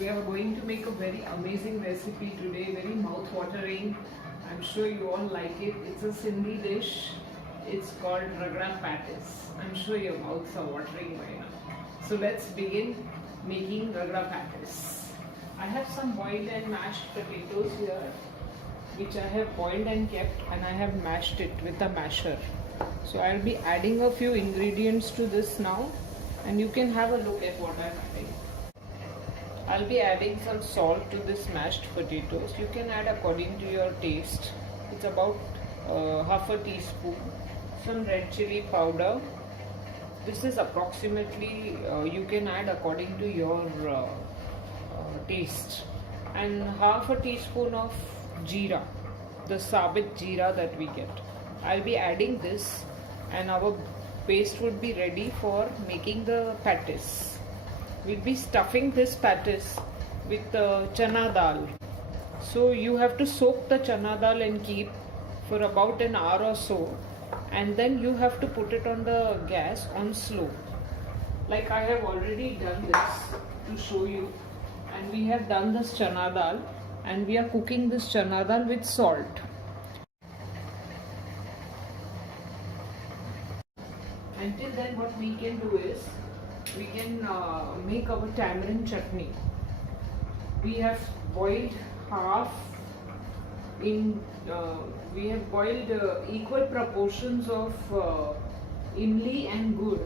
We are going to make a very amazing recipe today, very mouth-watering. I'm sure you all like it. It's a Sindhi dish. It's called ragda patties. I'm sure your mouths are watering by now. So let's begin making ragda patties. I have some boiled and mashed potatoes here, which I have boiled and kept, and I have mashed it with a masher. So I'll be adding a few ingredients to this now, and you can have a look at what I'm adding. I'll be adding some salt to this mashed potatoes. You can add according to your taste. It's about half a teaspoon. Some red chili powder. This is approximately, you can add according to your taste. And half a teaspoon of jeera, the sabit jeera that we get. I'll be adding this, and our paste would be ready for making the patties. We'll be stuffing this patties with chana dal. So you have to soak the chana dal and keep for about an hour or so, and then you have to put it on the gas on slow. Like I have already done this to show you, and we have done this chana dal, and we are cooking this chana dal with salt. Until then, what we can do is we can make our tamarind chutney. We have boiled we have boiled equal proportions of imli and gur.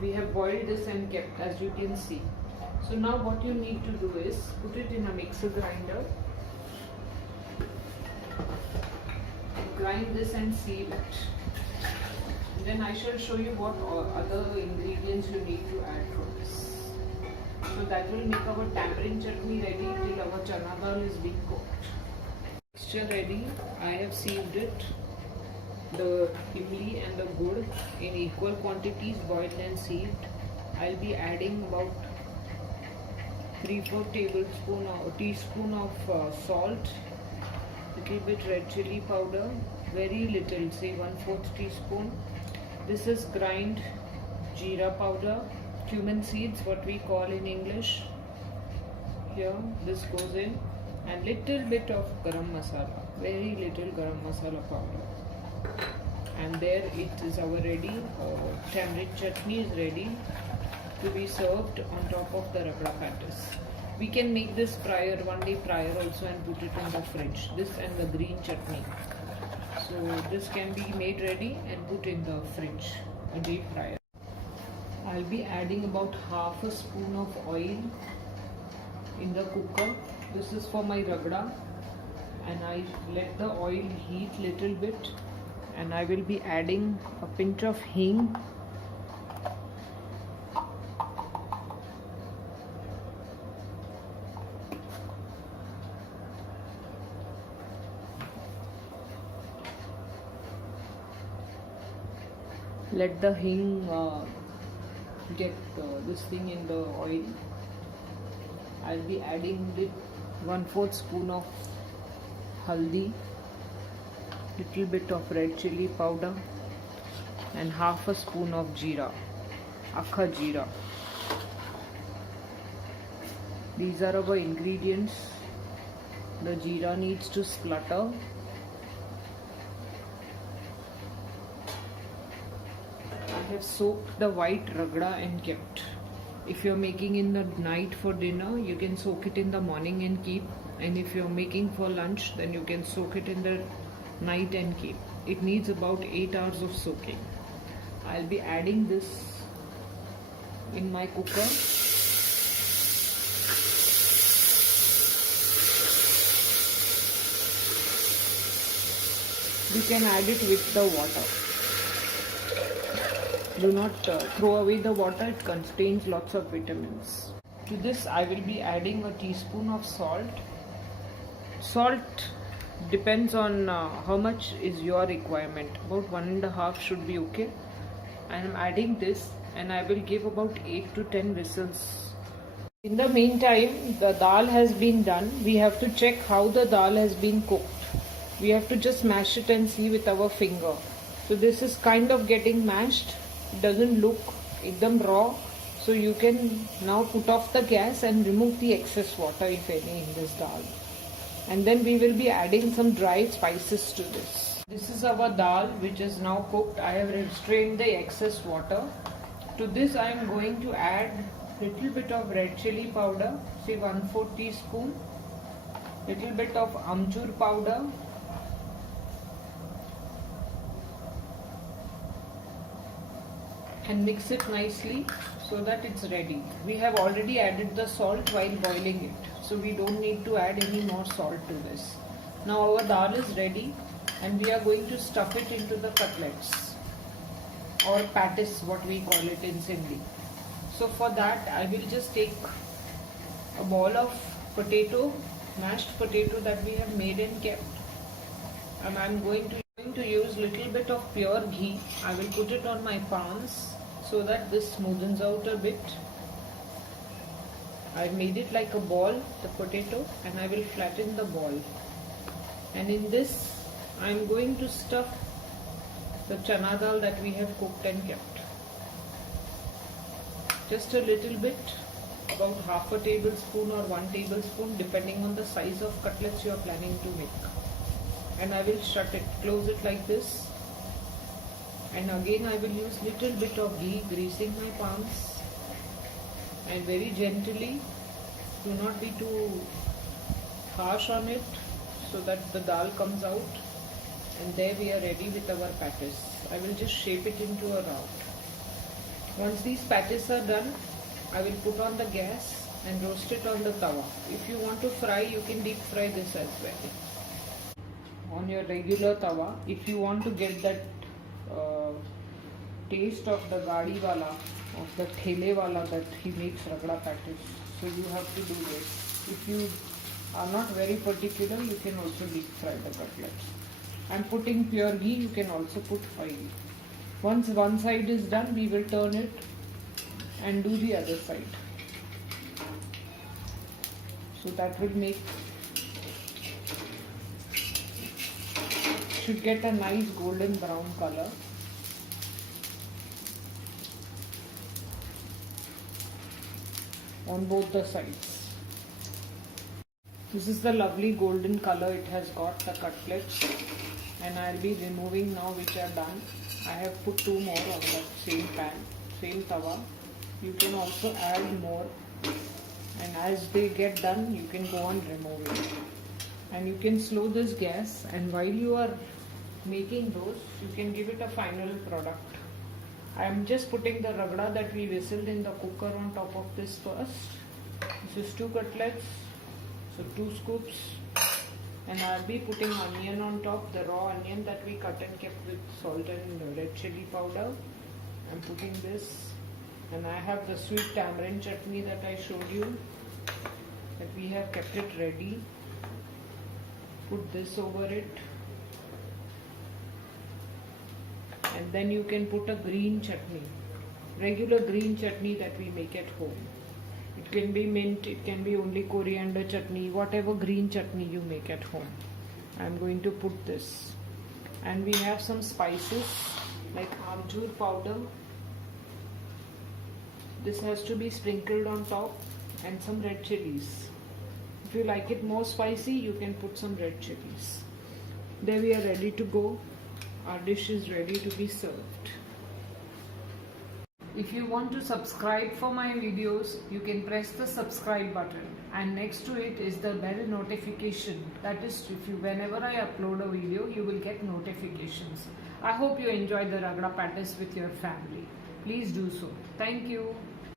We have boiled this and kept, as you can see. So now what you need to do is put it in a mixer grinder, grind this and seal it. Then I shall show you what other ingredients you need to add for this. So that will make our tamarind chutney ready till our chana dal is being cooked. Mixture ready. I have sieved it. The imli and the gur in equal quantities, boiled and sieved. I'll be adding about 3-4 teaspoon of salt, little bit red chili powder, very little, say 1/4 teaspoon. This is grind jeera powder, cumin seeds, what we call in English. Here, this goes in, and little bit of garam masala, very little garam masala powder. And there it is, our ready tamarind chutney is ready to be served on top of the ragda patties. We can make this one day prior also, and put it in the fridge. This and the green chutney. So this can be made ready and put in the fridge a day prior. I'll be adding about half a spoon of oil in the cooker. This is for my ragda, and I let the oil heat little bit, and I will be adding a pinch of hing. Let the hing get this thing in the oil. I'll be adding 1/4 spoon of haldi, little bit of red chili powder, and half a spoon of jeera, akha jeera. These are our ingredients. The jeera needs to splutter. I have soaked the white ragda and kept. If you're making in the night for dinner, you can soak it in the morning and keep. And if you're making for lunch, then you can soak it in the night and keep. It needs about 8 hours of soaking. I'll be adding this in my cooker. You can add it with the water. Do not throw away the water, it contains lots of vitamins. To this I will be adding a teaspoon of salt. Salt depends on how much is your requirement. About 1.5 should be okay. I am adding this, and I will give about 8 to 10 whistles. In the meantime, the dal has been done. We have to check how the dal has been cooked. We have to just mash it and see with our finger. So this is kind of getting mashed. It doesn't look ekdam raw, So you can now put off the gas and remove the excess water if any in this dal. And then we will be adding some dried spices to this. This is our dal which is now cooked. I have restrained the excess water. To this I am going to add little bit of red chili powder, say 1/4 teaspoon, little bit of amchur powder, and mix it nicely so that it's ready. We have already added the salt while boiling it, so we don't need to add any more salt to this. Now our dal is ready and we are going to stuff it into the cutlets or patties, what we call it in Sindhi. So for that I will just take a ball of potato, mashed potato that we have made and kept, and I am going to use little bit of pure ghee. I will put it on my palms so that this smoothens out a bit. I made it like a ball, the potato, and I will flatten the ball. And in this I am going to stuff the chana dal that we have cooked and kept. Just a little bit, about half a tablespoon or 1 tablespoon, depending on the size of cutlets you are planning to make. And I will shut it, close it like this. And again I will use little bit of ghee, greasing my palms, and very gently, do not be too harsh on it so that the dal comes out. And there we are ready with our patties. I will just shape it into a round. Once these patties are done, I will put on the gas and roast it on the tawa. If you want to fry, you can deep fry this as well on your regular tawa. If you want to get that taste of the gadi wala, of the thele wala that he makes ragda patties, so you have to do this. If you are not very particular, you can also deep fry the cutlets. I am putting pure ghee, you can also put oil. Once one side is done, we will turn it and do the other side. So that will make, should get a nice golden brown color. On both the sides. This is the lovely golden color it has got, the cutlets, and I will be removing now which are done. I have put 2 more on that same pan, same tawa. You can also add more, and as they get done you can go on removing. And you can slow this gas, and while you are making those, you can give it a final product. I am just putting the ragda that we whistled in the cooker on top of this first. This is 2 cutlets, so 2 scoops, and I will be putting onion on top, the raw onion that we cut and kept with salt and red chili powder. I am putting this, and I have the sweet tamarind chutney that I showed you, that we have kept it ready. Put this over it. And then you can put a green chutney, regular green chutney that we make at home. It can be mint, it can be only coriander chutney, whatever green chutney you make at home. I am going to put this. And we have some spices like amchur powder. This has to be sprinkled on top, and some red chilies. If you like it more spicy, you can put some red chilies. There we are ready to go. Our dish is ready to be served. If you want to subscribe for my videos, you can press the subscribe button, and next to it is the bell notification. That is, whenever I upload a video, you will get notifications. I hope you enjoy the ragda patties with your family. Please do so. Thank you.